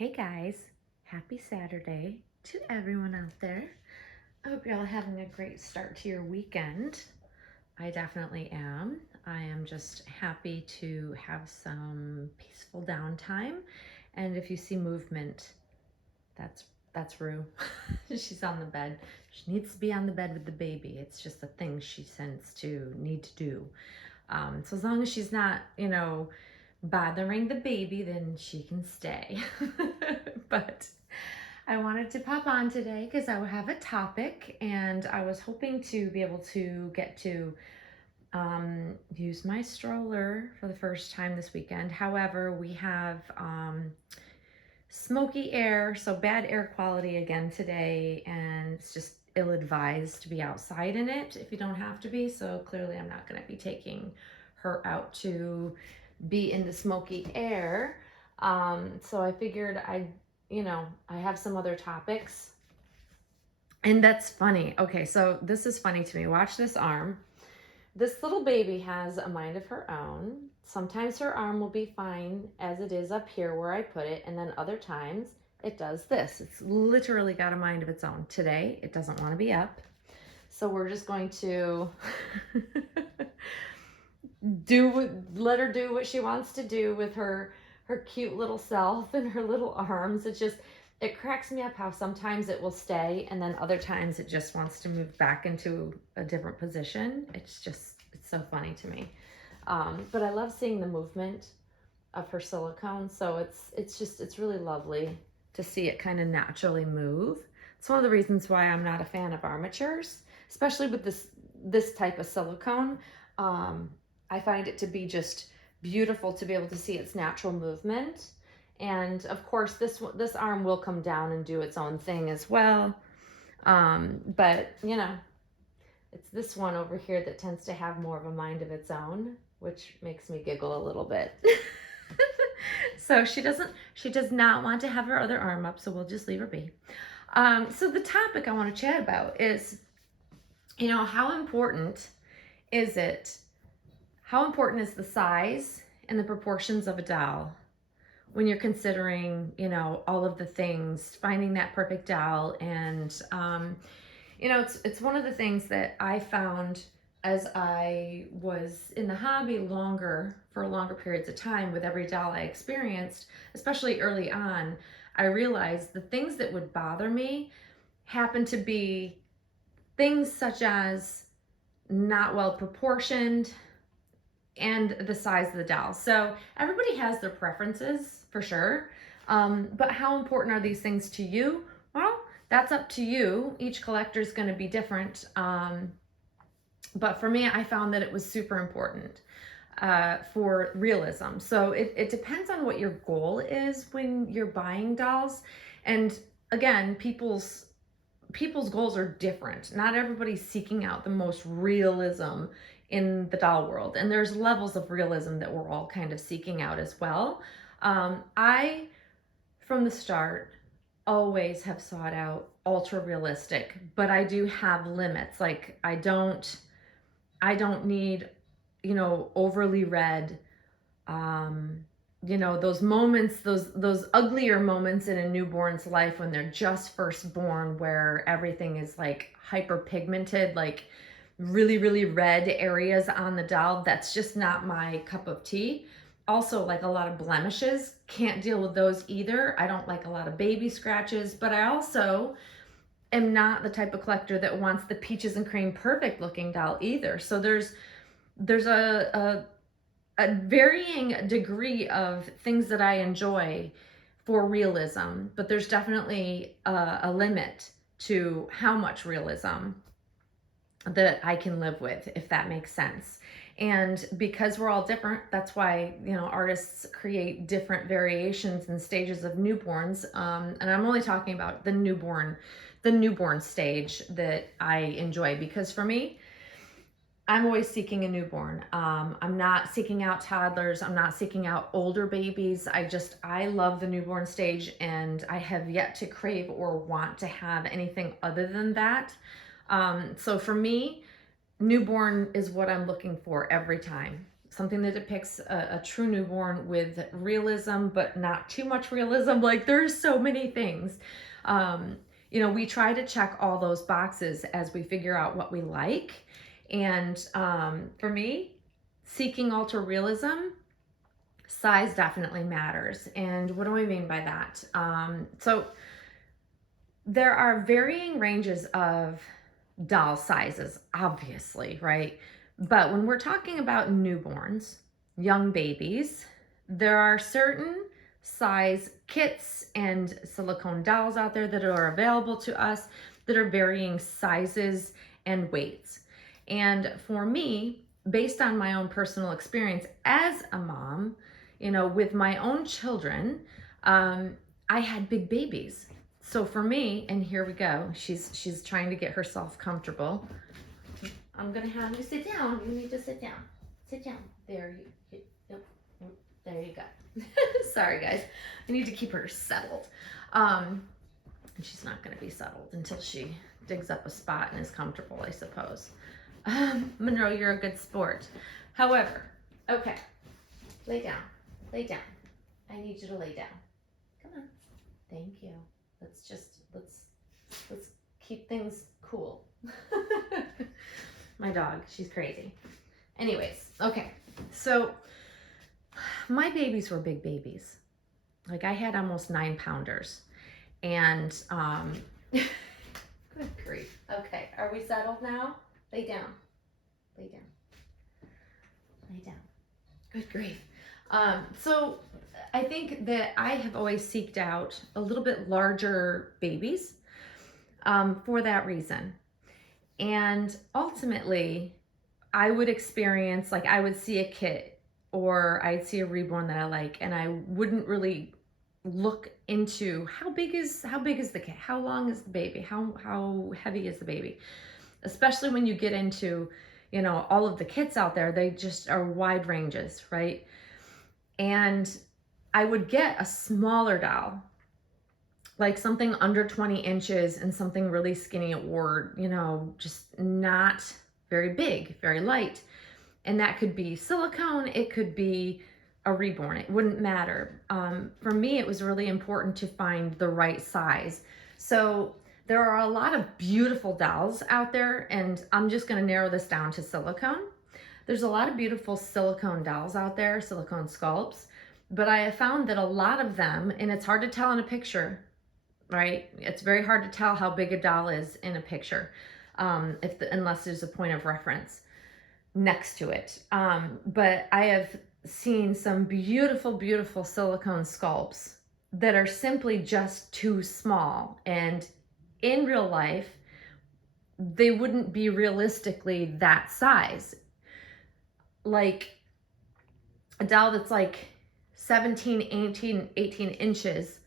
Hey guys, happy Saturday to everyone out there. I hope you're all having a great start to your weekend. I definitely am. I am just happy to have some peaceful downtime. And if you see movement, that's that's Rue. She's on the bed. She needs to be on the bed with the baby. It's just a thing she tends to need to do. So as long as she's not, bothering the baby, then she can stay. But I wanted to pop on today because I have a topic and I was hoping to be able to get to use my stroller for the first time this weekend. However, we have smoky air, so bad air quality again today, and it's just ill-advised to be outside in it if you don't have to be. So clearly I'm not going to be taking her out to be in the smoky air. So I figured I have some other topics. And that's funny. Okay, so this is funny to me. Watch this arm. This little baby has a mind of her own. Sometimes her arm will be fine as it is up here where I put it, and then other times it does this. It's literally got a mind of its own. Today, it doesn't want to be up. So we're just going to let her do what she wants to do with her cute little self and her little arms. It cracks me up how sometimes it will stay and then other times it just wants to move back into a different position. It's so funny to me. But I love seeing the movement of her silicone. So it's really lovely to see it kind of naturally move. It's one of the reasons why I'm not a fan of armatures, especially with this type of silicone. I find it to be just beautiful to be able to see its natural movement. And of course, this arm will come down and do its own thing as well. But it's this one over here that tends to have more of a mind of its own, which makes me giggle a little bit. So she does not want to have her other arm up, so we'll just leave her be. So the topic I want to chat about is, how important is the size and the proportions of a doll when you're considering, all of the things, finding that perfect doll. And, it's one of the things that I found as I was in the hobby for longer periods of time with every doll I experienced, especially early on. I realized the things that would bother me happened to be things such as not well proportioned and the size of the doll. So everybody has their preferences for sure. But how important are these things to you? Well, that's up to you. Each collector is going to be different. But for me, I found that it was super important for realism. So it depends on what your goal is when you're buying dolls. And again, people's goals are different. Not everybody's seeking out the most realism in the doll world. And there's levels of realism that we're all kind of seeking out as well. I, from the start, always have sought out ultra realistic, but I do have limits. Like I don't need, overly red, those moments, those uglier moments in a newborn's life when they're just first born, where everything is like hyper pigmented, like really, really red areas on the doll. That's just not my cup of tea. Also, like a lot of blemishes, can't deal with those either. I don't like a lot of baby scratches, but I also am not the type of collector that wants the peaches and cream perfect looking doll either. So there's a varying degree of things that I enjoy for realism, but there's definitely a limit to how much realism that I can live with, if that makes sense. And because we're all different, that's why, artists create different variations and stages of newborns. And I'm only talking about the newborn stage that I enjoy, because for me, I'm always seeking a newborn. I'm not seeking out toddlers. I'm not seeking out older babies. I love the newborn stage, and I have yet to crave or want to have anything other than that. So for me, newborn is what I'm looking for every time. something that depicts a true newborn with realism, but not too much realism. Like there's so many things. We try to check all those boxes as we figure out what we like. And for me, seeking ultra realism, size definitely matters. And what do I mean by that? So there are varying ranges of doll sizes, obviously, right? But when we're talking about newborns, young babies, there are certain size kits and silicone dolls out there that are available to us that are varying sizes and weights. And for me, based on my own personal experience as a mom, with my own children, I had big babies. So for me, and here we go, she's trying to get herself comfortable. I'm gonna have you sit down. You need to sit down. Sit down. There you go. Sorry guys, I need to keep her settled. And she's not gonna be settled until she digs up a spot and is comfortable, I suppose. Monroe, you're a good sport. However, okay, lay down. Lay down. I need you to lay down. Come on. Thank you. Let's keep things cool. My dog, she's crazy. Anyways, okay. So my babies were big babies. Like I had almost 9-pounders. And good grief. Okay, are we settled now? Lay down. Lay down. Lay down. Good grief. So I think that I have always seeked out a little bit larger babies for that reason. And ultimately, I would experience, like I would see a kit or I'd see a reborn that I like, and I wouldn't really look into how big is the kit, how long is the baby, how heavy is the baby, especially when you get into, all of the kits out there. They just are wide ranges, right? And I would get a smaller doll, like something under 20 inches and something really skinny or, just not very big, very light. And that could be silicone, it could be a reborn, it wouldn't matter. For me, it was really important to find the right size. So there are a lot of beautiful dolls out there, and I'm just gonna narrow this down to silicone. There's a lot of beautiful silicone dolls out there, silicone sculpts, but I have found that a lot of them, and it's hard to tell in a picture, right? It's very hard to tell how big a doll is in a picture, unless there's a point of reference next to it. But I have seen some beautiful, beautiful silicone sculpts that are simply just too small. And in real life, they wouldn't be realistically that size. Like a doll that's like 17, 18 inches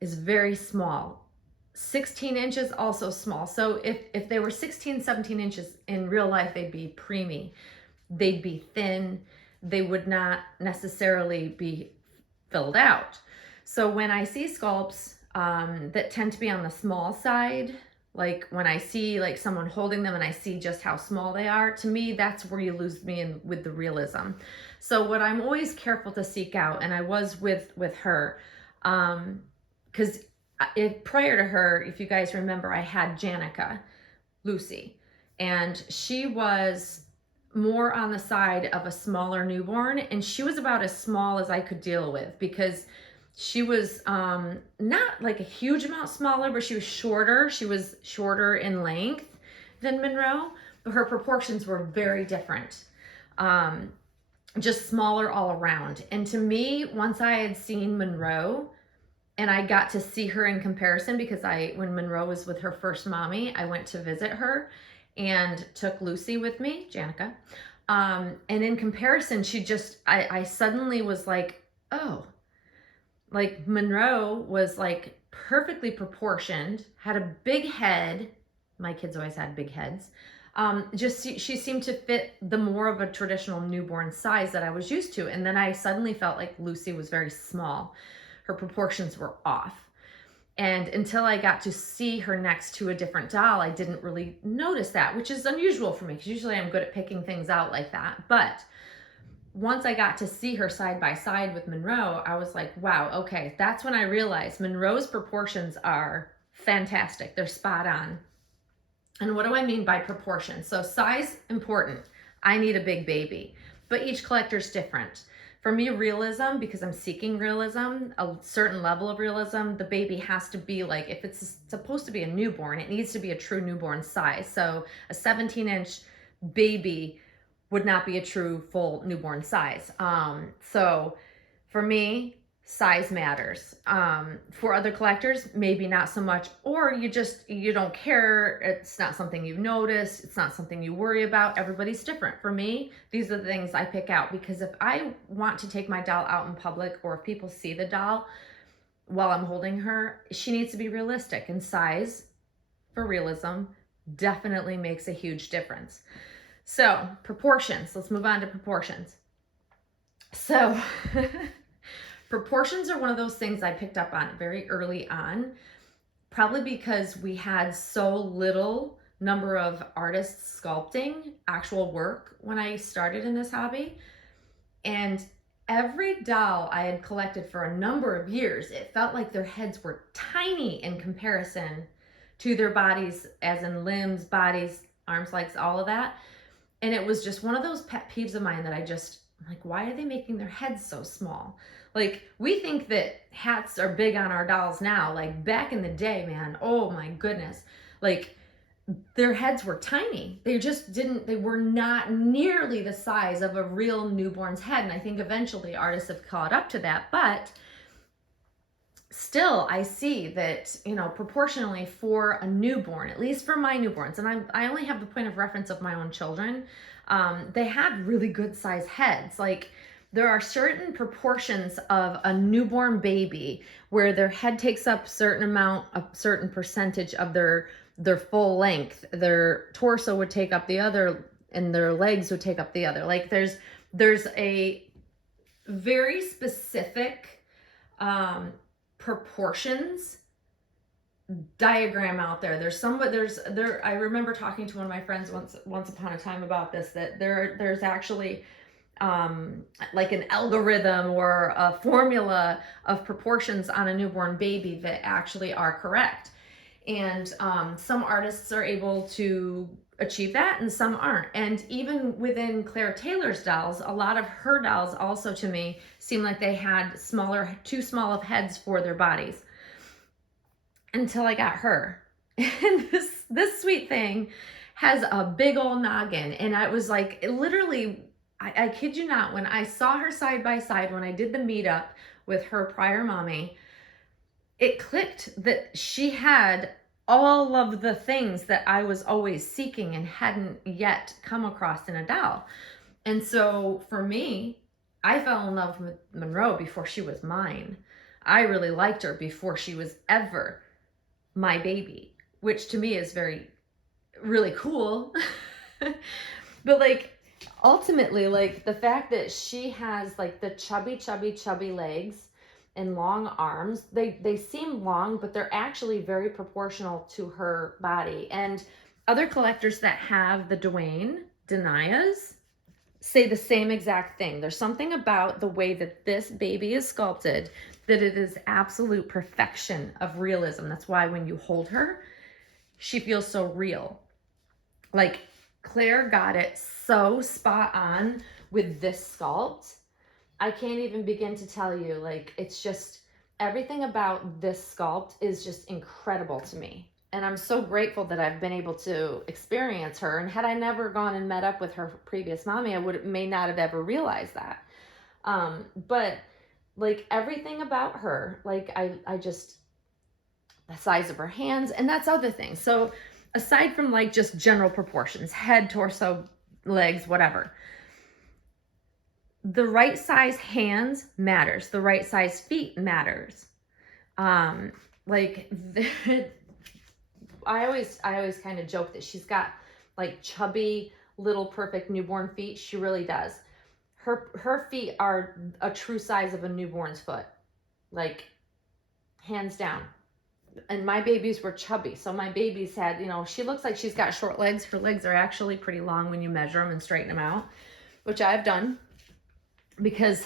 is very small. 16 inches, also small. So if they were 16, 17 inches in real life, they'd be preemie. They'd be thin. They would not necessarily be filled out. So when I see sculpts that tend to be on the small side, like when I see like someone holding them and I see just how small they are, to me, that's where you lose me in with the realism. So what I'm always careful to seek out, and I was with her, because prior to her, if you guys remember, I had Janica, Lucy, and she was more on the side of a smaller newborn, and she was about as small as I could deal with, because she was not like a huge amount smaller, but she was shorter. She was shorter in length than Monroe, but her proportions were very different. Just smaller all around. And to me, once I had seen Monroe and I got to see her in comparison, because when Monroe was with her first mommy, I went to visit her and took Lucy with me, Janica. And in comparison, I suddenly was like, oh, like Monroe was like perfectly proportioned, had a big head. My kids always had big heads. She seemed to fit the more of a traditional newborn size that I was used to. And then I suddenly felt like Lucy was very small. Her proportions were off. And until I got to see her next to a different doll, I didn't really notice that, which is unusual for me, because usually I'm good at picking things out like that. But once I got to see her side by side with Monroe, I was like, wow, okay, that's when I realized Monroe's proportions are fantastic. They're spot on. And what do I mean by proportion? So size, important. I need a big baby, but each collector's different. For me, realism, because I'm seeking realism, a certain level of realism, the baby has to be like, if it's supposed to be a newborn, it needs to be a true newborn size. So a 17-inch baby would not be a true full newborn size. So for me, size matters. For other collectors, maybe not so much, or you don't care. It's not something you've noticed. It's not something you worry about. Everybody's different. For me, these are the things I pick out, because if I want to take my doll out in public, or if people see the doll while I'm holding her, she needs to be realistic, and size for realism definitely makes a huge difference. So proportions, let's move on to proportions. So proportions are one of those things I picked up on very early on, probably because we had so little number of artists sculpting actual work when I started in this hobby. And every doll I had collected for a number of years, it felt like their heads were tiny in comparison to their bodies, as in limbs, bodies, arms, legs, all of that. And it was just one of those pet peeves of mine that I'm like, why are they making their heads so small? Like, we think that hats are big on our dolls now. Like, back in the day, man, oh my goodness. Like, their heads were tiny. They were not nearly the size of a real newborn's head. And I think eventually artists have caught up to that. But still, I see that, proportionally for a newborn, at least for my newborns, and I only have the point of reference of my own children, they had really good size heads. Like, there are certain proportions of a newborn baby where their head takes up a certain percentage of their full length. Their torso would take up the other, and their legs would take up the other. Like, there's a very specific proportions diagram out there. I remember talking to one of my friends once upon a time about this, that there's actually like an algorithm or a formula of proportions on a newborn baby that actually are correct. And some artists are able to achieve that and some aren't. And even within Claire Taylor's dolls, a lot of her dolls also, to me, seem like they had too small of heads for their bodies, until I got her. And this sweet thing has a big old noggin. And I was like, literally, I kid you not, when I saw her side by side, when I did the meetup with her prior mommy, it clicked that she had all of the things that I was always seeking and hadn't yet come across in a doll. And so for me, I fell in love with Monroe before she was mine. I really liked her before she was ever my baby, which to me is really cool. But like, ultimately, like, the fact that she has like the chubby legs and long arms, they seem long, but they're actually very proportional to her body. And other collectors that have the Denayas say the same exact thing. There's something about the way that this baby is sculpted that it is absolute perfection of realism. That's why when you hold her, she feels so real. Like, Claire got it so spot on with this sculpt. I can't even begin to tell you, like, it's just, everything about this sculpt is just incredible to me. And I'm so grateful that I've been able to experience her. And had I never gone and met up with her previous mommy, I may not have ever realized that. But like, everything about her, like, I just, the size of her hands, and that's other things. So aside from like just general proportions, head, torso, legs, whatever, the right size hands matters. The right size feet matters. Like, I always kind of joke that she's got like chubby little perfect newborn feet. She really does. Her feet are a true size of a newborn's foot, like, hands down. And my babies were chubby. So my babies had, she looks like she's got short legs. Her legs are actually pretty long when you measure them and straighten them out, which I've done. because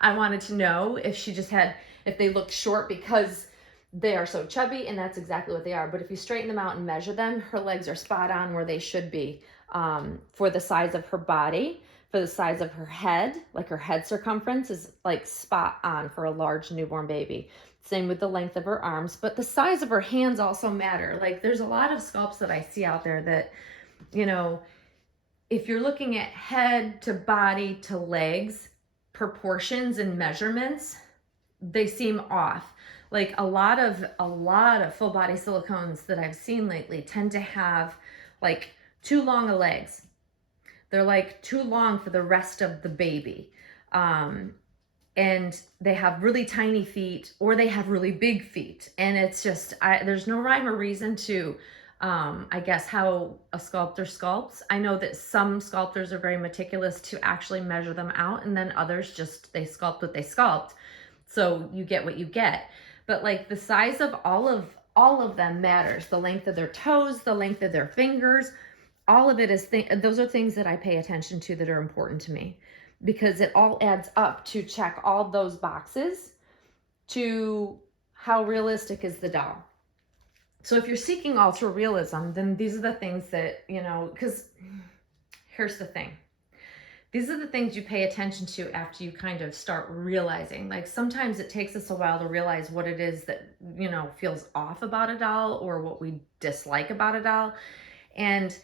I wanted to know if she just had, if they looked short because they are so chubby, and that's exactly what they are. But if you straighten them out and measure them, her legs are spot on where they should be, for the size of her body, for the size of her head. Like her head circumference is like spot on for a large newborn baby. Same with the length of her arms, but the size of her hands also matter. Like there's a lot of sculpts that I see out there that, you know, if you're looking at head to body to legs, proportions and measurements, they seem off. Like a lot of full body silicones that I've seen lately tend to have like too long of legs. They're like too long for the rest of the baby. And they have really tiny feet, or they have really big feet. And it's just, there's no rhyme or reason to, I guess, how a sculptor sculpts. I know that some sculptors are very meticulous to actually measure them out, and then others just, they sculpt what they sculpt. So you get what you get. But like the size of all of them matters. The length of their toes, the length of their fingers, all of it is, those are things that I pay attention to that are important to me, because it all adds up to check all those boxes to how realistic is the doll. So if you're seeking ultra realism, then these are the things that, you know, because here's the thing. These are the things you pay attention to after you kind of start realizing. Like sometimes it takes us a while to realize what it is that, you know, feels off about a doll, or what we dislike about a doll. And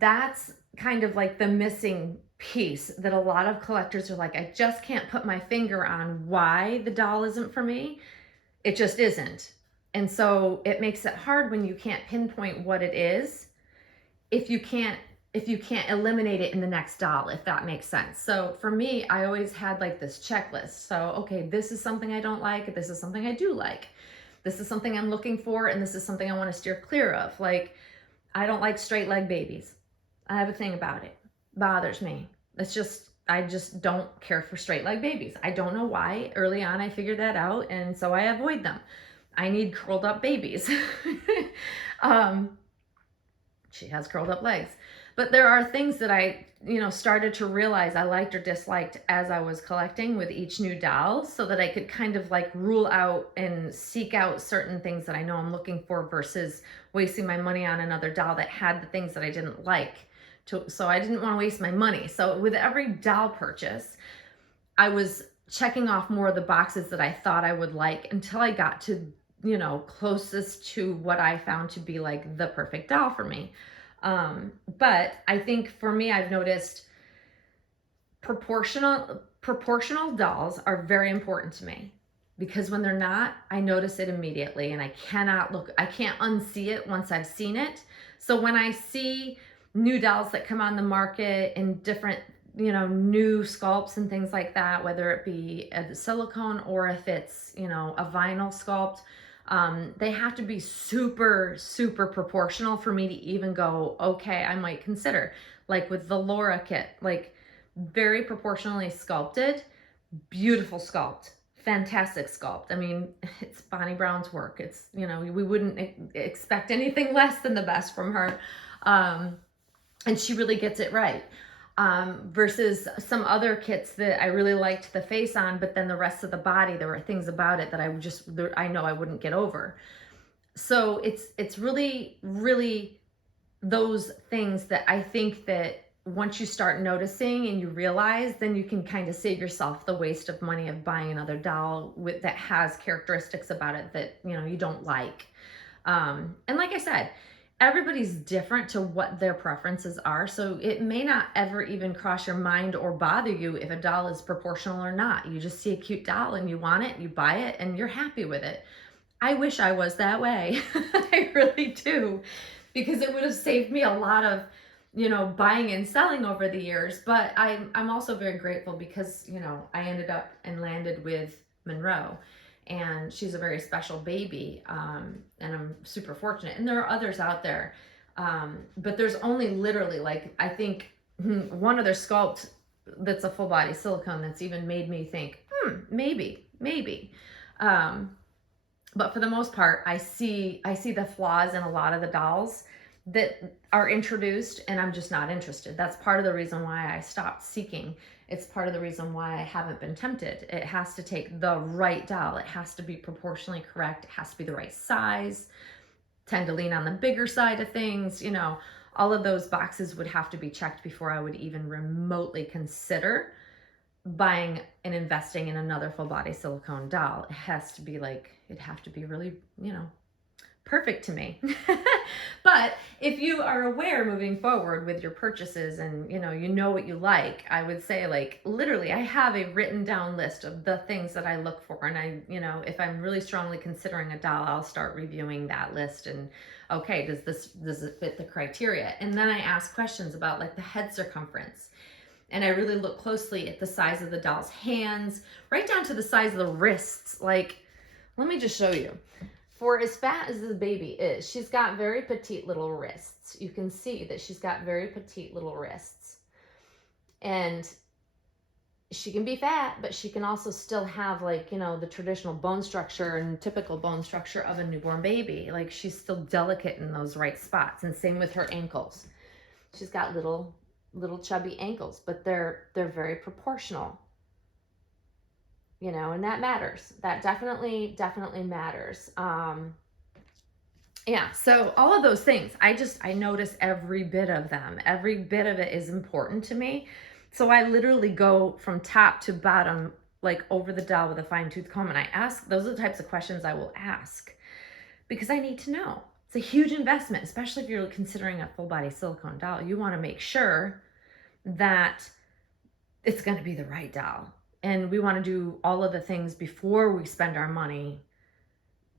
that's kind of like the missing piece that a lot of collectors are like, I just can't put my finger on why the doll isn't for me. It just isn't. And so it makes it hard when you can't pinpoint what it is, if you can't eliminate it in the next doll, if that makes sense. So for me, I always had like this checklist. So, okay, this is something I don't like. This is something I do like. This is something I'm looking for. And this is something I want to steer clear of. Like, I don't like straight leg babies. I have a thing about it. Bothers me. It's just, I just don't care for straight leg babies. I don't know why. Early on, I figured that out. And so I avoid them. I need curled up babies. She has curled up legs. But there are things that I, you know, started to realize I liked or disliked as I was collecting with each new doll, so that I could kind of like rule out and seek out certain things that I know I'm looking for, versus wasting my money on another doll that had the things that I didn't like. So I didn't want to waste my money. So with every doll purchase, I was checking off more of the boxes that I thought I would like, until I got to, you know, closest to what I found to be like the perfect doll for me. But I think for me, I've noticed proportional dolls are very important to me, because when they're not, I notice it immediately, and I can't unsee it once I've seen it. So when I see new dolls that come on the market in different, you know, new sculpts and things like that, whether it be a silicone or if it's, you know, a vinyl sculpt, they have to be super, super proportional for me to even go, okay, I might consider. Like with the Laura kit, like very proportionally sculpted, beautiful sculpt, fantastic sculpt. I mean, it's Bonnie Brown's work. It's, you know, we wouldn't expect anything less than the best from her. And she really gets it right. Versus some other kits that I really liked the face on, but then the rest of the body, there were things about it that I know I wouldn't get over. So it's really, really those things that I think that once you start noticing and you realize, then you can kind of save yourself the waste of money of buying another doll that has characteristics about it that, you know, you don't like. And like I said, everybody's different to what their preferences are. So it may not ever even cross your mind or bother you if a doll is proportional or not. You just see a cute doll and you want it, you buy it, and you're happy with it. I wish I was that way. I really do, because it would have saved me a lot of, you know, buying and selling over the years. But I'm also very grateful because, you know, I ended up and landed with Monroe, and she's a very special baby, and I'm super fortunate. And there are others out there, but there's only literally, like, I think one other sculpt that's a full body silicone that's even made me think, maybe. But for the most part, I see the flaws in a lot of the dolls that are introduced, and I'm just not interested. That's part of the reason why I stopped seeking It's part of the reason why I haven't been tempted. It has to take the right doll. It has to be proportionally correct. It has to be the right size. Tend to lean on the bigger side of things. You know, all of those boxes would have to be checked before I would even remotely consider buying and investing in another full body silicone doll. It has to be like, it'd have to be really, you know, perfect to me. But if you are aware moving forward with your purchases and you know what you like, I would say, like, literally I have a written down list of the things that I look for, and I, you know, if I'm really strongly considering a doll, I'll start reviewing that list and, okay, does it fit the criteria? And then I ask questions about like the head circumference, and I really look closely at the size of the doll's hands, right down to the size of the wrists. Like, let me just show you. For as fat as this baby is, she's got very petite little wrists. You can see that she's got very petite little wrists. And she can be fat, but she can also still have, like, you know, the traditional bone structure and typical bone structure of a newborn baby. Like, she's still delicate in those right spots. And same with her ankles. She's got little chubby ankles, but they're very proportional. You know, and that matters. That definitely matters. Yeah, so all of those things, I notice every bit of them. Every bit of it is important to me. So I literally go from top to bottom, like over the doll with a fine tooth comb, and I ask, those are the types of questions I will ask because I need to know. It's a huge investment, especially if you're considering a full body silicone doll. You want to make sure that it's going to be the right doll. And we want to do all of the things before we spend our money,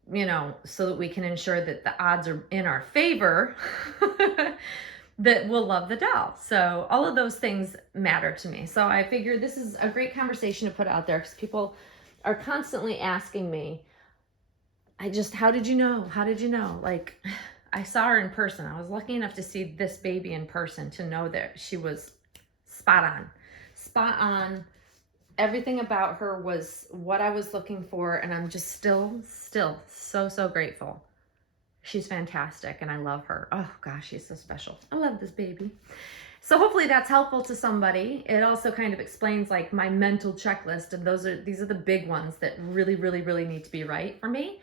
you know, so that we can ensure that the odds are in our favor that we'll love the doll. So all of those things matter to me. So I figured this is a great conversation to put out there because people are constantly asking me, how did you know? How did you know? Like, I saw her in person. I was lucky enough to see this baby in person to know that she was spot on. Everything about her was what I was looking for, and I'm just still so grateful. She's fantastic, and I love her. Oh gosh, she's so special. I love this baby. So hopefully that's helpful to somebody. It also kind of explains like my mental checklist, and these are the big ones that really need to be right for me.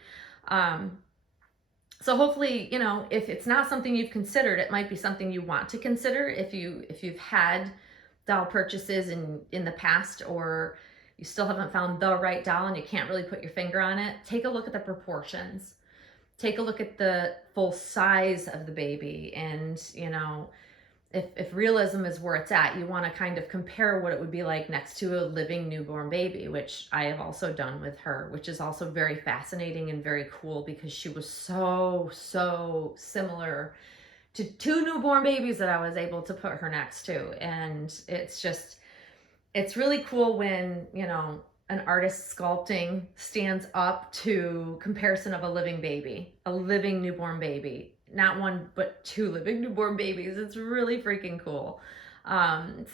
So hopefully, you know, if it's not something you've considered, it might be something you want to consider if you've had doll purchases in the past, or you still haven't found the right doll and you can't really put your finger on it. Take a look at the proportions. Take a look at the full size of the baby. And, you know, if realism is where it's at, you want to kind of compare what it would be like next to a living newborn baby, which I have also done with her, which is also very fascinating and very cool because she was so similar to two newborn babies that I was able to put her next to. And it's really cool when, you know, an artist sculpting stands up to comparison of a living baby, a living newborn baby, not one, but two living newborn babies. It's really freaking cool.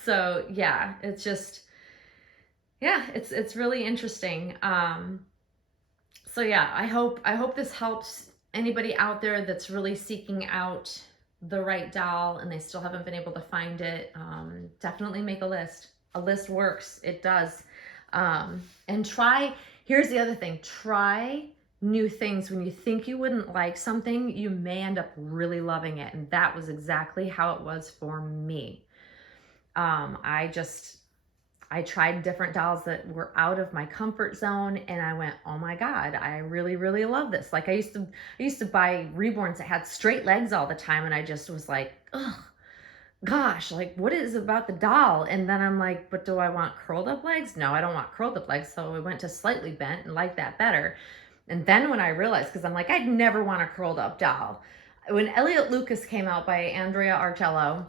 So yeah, it's just, yeah, it's really interesting. So yeah, I hope this helps anybody out there that's really seeking out the right doll and they still haven't been able to find it. Definitely make a list. A list works. It does. And here's the other thing, try new things. When you think you wouldn't like something, you may end up really loving it. And that was exactly how it was for me. I tried different dolls that were out of my comfort zone, and I went, oh my God, I really love this. Like I used to buy reborns that had straight legs all the time, and I just was like, ugh, gosh, like what is about the doll? And then I'm like, but do I want curled up legs? No, I don't want curled up legs. So I went to slightly bent and liked that better. And then when I realized, because I'm like, I'd never want a curled up doll. When Elliot Lucas came out by Andrea Arcello,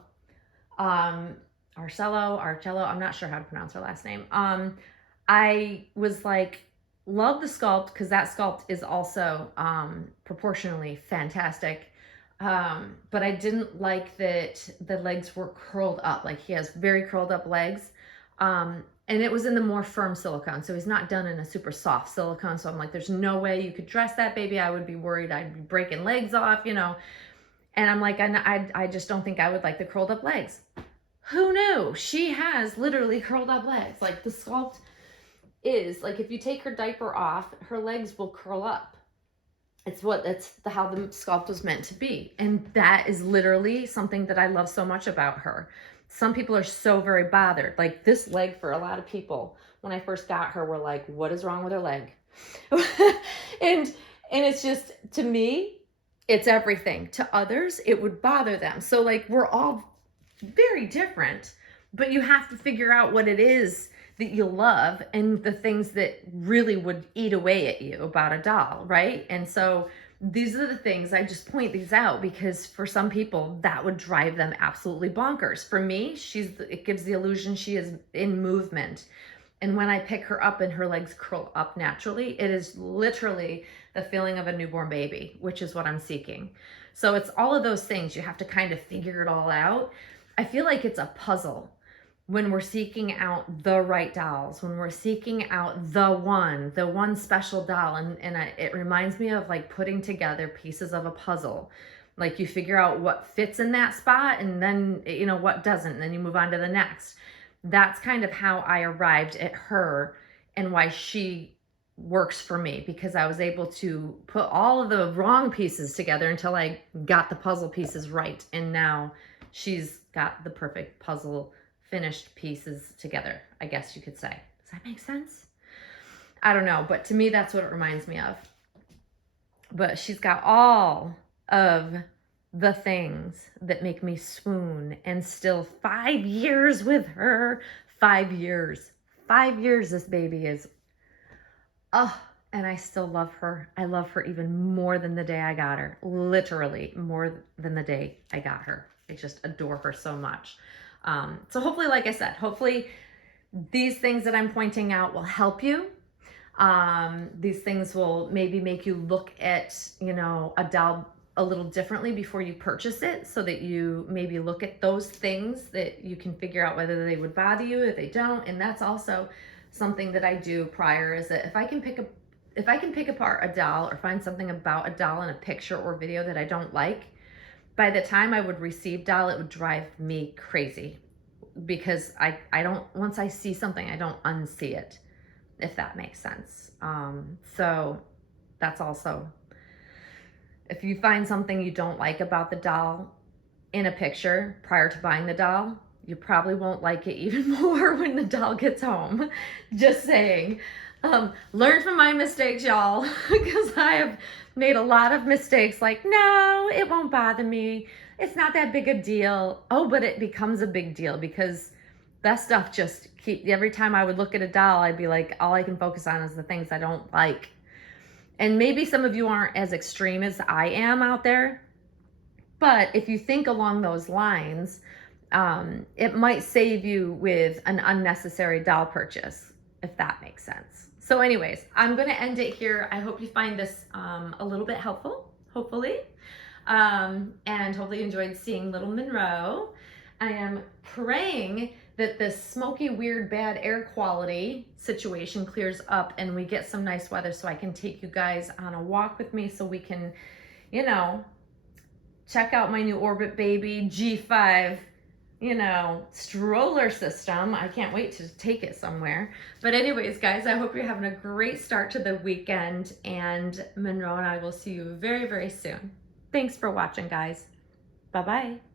Arcello, I'm not sure how to pronounce her last name. I was like, love the sculpt, because that sculpt is also proportionally fantastic. But I didn't like that the legs were curled up. Like he has very curled up legs. And it was in the more firm silicone. So he's not done in a super soft silicone. So I'm like, there's no way you could dress that baby. I would be worried I'd be breaking legs off, you know. And I'm like, I just don't think I would like the curled up legs. Who knew? She has literally curled up legs. Like the sculpt is like, if you take her diaper off, her legs will curl up. That's how the sculpt was meant to be. And that is literally something that I love so much about her. Some people are so very bothered. Like this leg, for a lot of people, when I first got her, were like, what is wrong with her leg? and it's just, to me, it's everything. To others, it would bother them. So like, we're all very different, but you have to figure out what it is that you love and the things that really would eat away at you about a doll, right? And so these are the things, I just point these out because for some people that would drive them absolutely bonkers. For me, it gives the illusion she is in movement. And when I pick her up and her legs curl up naturally, it is literally the feeling of a newborn baby, which is what I'm seeking. So it's all of those things. You have to kind of figure it all out. I feel like it's a puzzle when we're seeking out the right dolls, when we're seeking out the one special doll. And it reminds me of like putting together pieces of a puzzle. Like you figure out what fits in that spot and then, you know, what doesn't, and then you move on to the next. That's kind of how I arrived at her and why she works for me, because I was able to put all of the wrong pieces together until I got the puzzle pieces right. And now she's got the perfect puzzle finished pieces together, I guess you could say. Does that make sense? I don't know, but to me, that's what it reminds me of. But she's got all of the things that make me swoon, and still 5 years with her. 5 years. 5 years this baby is. Oh, and I still love her. I love her even more than the day I got her. Literally more than the day I got her. I just adore her so much. So hopefully, like I said, hopefully these things that I'm pointing out will help you. These things will maybe make you look at, you know, a doll a little differently before you purchase it, so that you maybe look at those things that you can figure out whether they would bother you, if they don't. And that's also something that I do prior, is that if I can pick apart a doll or find something about a doll in a picture or video that I don't like, by the time I would receive doll, it would drive me crazy, because I don't, once I see something, I don't unsee it, if that makes sense. So that's also, if you find something you don't like about the doll in a picture prior to buying the doll, you probably won't like it even more when the doll gets home. Just saying. Learn from my mistakes, y'all, because I have made a lot of mistakes. Like, no, it won't bother me. It's not that big a deal. Oh, but it becomes a big deal, because that stuff just every time I would look at a doll, I'd be like, all I can focus on is the things I don't like. And maybe some of you aren't as extreme as I am out there, but if you think along those lines, it might save you with an unnecessary doll purchase, if that makes sense. So anyways, I'm going to end it here. I hope you find this a little bit helpful, hopefully. And hopefully you enjoyed seeing little Monroe. I am praying that this smoky, weird, bad air quality situation clears up and we get some nice weather, so I can take you guys on a walk with me, so we can, you know, check out my new Orbit Baby G5, you know, stroller system. I can't wait to take it somewhere. But anyways, guys, I hope you're having a great start to the weekend, and Monroe and I will see you very, very soon. Thanks for watching, guys. Bye-bye.